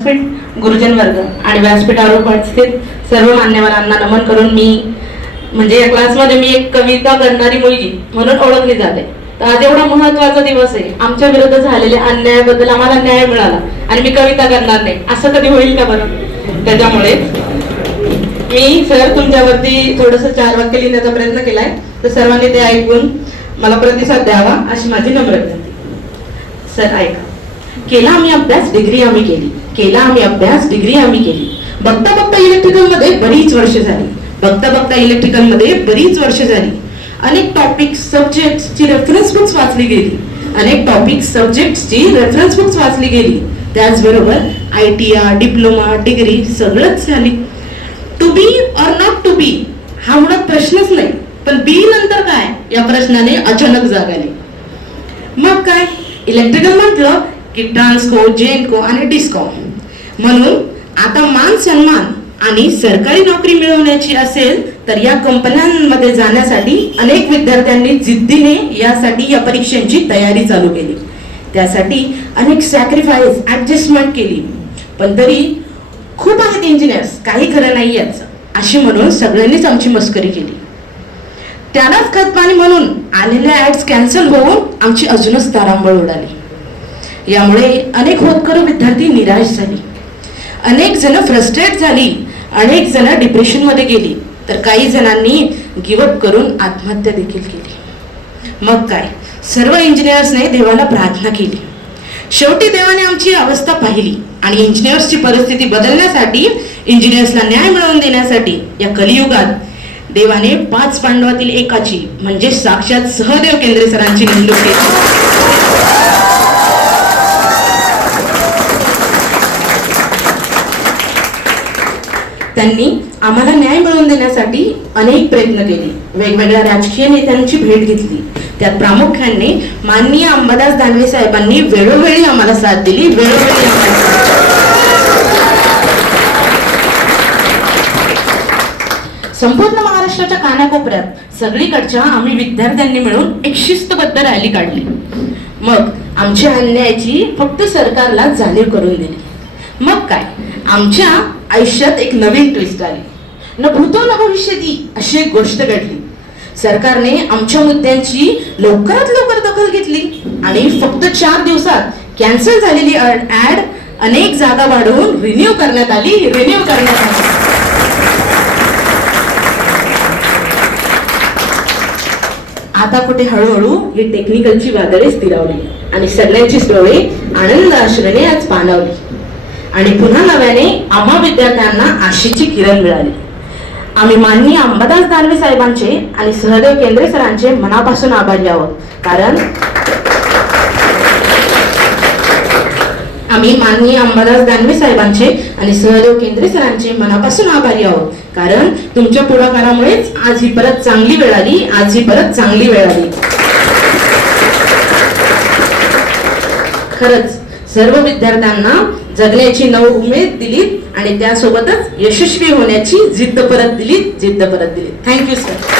व्यासपीठ गुरुजन वर्ग आणि व्यासपीठावर उपस्थित सर्व मान्यवरांना नमन करून मी म्हणजे या क्लासमध्ये मी एक कविता करणारी मुलगी म्हणून ओळखली जाते. तर आज एवढा महत्त्वाचा दिवस आहे. आमच्या विरुद्ध झालेल्या अन्यायाबद्दल आम्हाला न्याय मिळाला आणि मी कविता करणार नाही. असं कधी होईल का बरं? त्याच्यामुळे मी सर तुमच्यावरती थोडस चार वाक्य लिहिण्याचा प्रयत्न केलाय. तर सर्वांनी ते ऐकून मला प्रतिसाद द्यावा अशी माझी नम्र विनंती. सर ऐका. केला आम्ही अभ्यास डिग्री आम्ही केली. केला आम्ही अभ्यास डिग्री आम्ही केली. बघता बघता इलेक्ट्रिकलमध्ये बरीच वर्ष झाली. बघता बघता इलेक्ट्रिकलमध्ये बरीच वर्ष झाली. अनेक टॉपिक सब्जेक्टची रेफरन्स बुक्स वाचली गेली. अनेक टॉपिक सब्जेक्टची रेफरन्स बुक्स वाचली गेली. त्याचबरोबर I T R diploma degree सगळंच झाली. To be or not to be हा मुळात प्रश्नच नाही. पण बी नंतर काय? या प्रश्नाने अचानक जाग आली. मग काय? इलेक्ट्रिकल म्हटलं की ट्रान्सको जेनको आणि डिस्को म्हणून आता मान सन्मान आणि सरकारी नोकरी मिळवण्याची असेल तर या कंपन्यांमध्ये जाण्यासाठी अनेक विद्यार्थ्यांनी जिद्दीने यासाठी या परीक्षांची तयारी चालू केली. त्यासाठी अनेक सॅक्रिफाईस ॲडजस्टमेंट केली. पण तरी खूप आहेत इंजिनियर्स काही खरं नाही याचं अशी म्हणून सगळ्यांनीच आमची मस्करी केली. त्यालाच खतपाणी म्हणून आलेल्या ऍड्स कॅन्सल होऊन आमची अजूनच तारांबळ उडाली. यामुळे अनेक होतकरू विद्यार्थी निराश झाली. अनेक जण फ्रस्ट्रेट झाली. अनेक जण डिप्रेशनमध्ये गेली. तर काही जणांनी गिवअप करून आत्महत्या देखील केली. मग काय? सर्व इंजिनियर्सने देवाला प्रार्थना केली. शेवटी देवाने आमची अवस्था पाहिली आणि इंजिनियर्सची परिस्थिती बदलण्यासाठी इंजिनियर्सला न्याय मिळवून देण्यासाठी या कलियुगात देवाने पाच पांडवातील एकाची म्हणजे साक्षात सहदेव केंद्रे सरांची नेमणूक केली. त्यांनी आम्हाला न्याय मिळवून देण्यासाठी अनेक प्रयत्न केले. वेगवेगळ्या राजकीय नेत्यांची भेट घेतली. त्यात प्रामुख्याने माननीय अंबादास दानवे साहेबांनी वेळोवेळी आम्हाला साथ दिली. वेळोवेळी संपूर्ण महाराष्ट्राच्या कानाकोपऱ्यात सगळीकडच्या आम्ही विद्यार्थ्यांनी मिळून एक शिस्तबद्ध रॅली काढली. मग आमच्या अन्यायाची फक्त सरकारला जाणीव करून दिली. मग काय? आमच्या आयुष्यात एक नवीन ट्विस्ट आली. न भूतो न भविष्यती अशी एक गोष्ट घडली. सरकारने आमच्या मुद्द्यांची लवकरात लवकर दखल घेतली आणि फक्त चार दिवसात कॅन्सल झालेली ऍड अनेक जागा वाढवून रिन्यू करण्यात आली रिन्यू करण्यात आली. आता कुठे हळूहळू ही टेक्निकलची वादळे स्थिरावली आणि सगळ्यांची डोळे आनंद आश्रने आज पाणवली आणि पुन्हा नव्याने आम्हा विद्यार्थ्यांना आशेची किरण मिळाली. आम्ही माननीय अंबादास दानवे साहेबांचे आणि सहदेव केंद्रे सरांचे मनापासून आभारी आहोत. कारण आम्ही माननीय अंबादास दानवे साहेबांचे आणि सहदेव केंद्रे सरांचे मनापासून आभारी आहोत. कारण तुमच्या पुढाकारामुळेच आज ही परत चांगली वेळ आली आज ही परत चांगली वेळ आली. खरंच सर्व विद्यार्थ्यांना जगण्याची नव उमेद दिली आणि त्यासोबतच यशस्वी होण्याची जिद्द परत दिली जिद्द परत दिली थँक्यू सर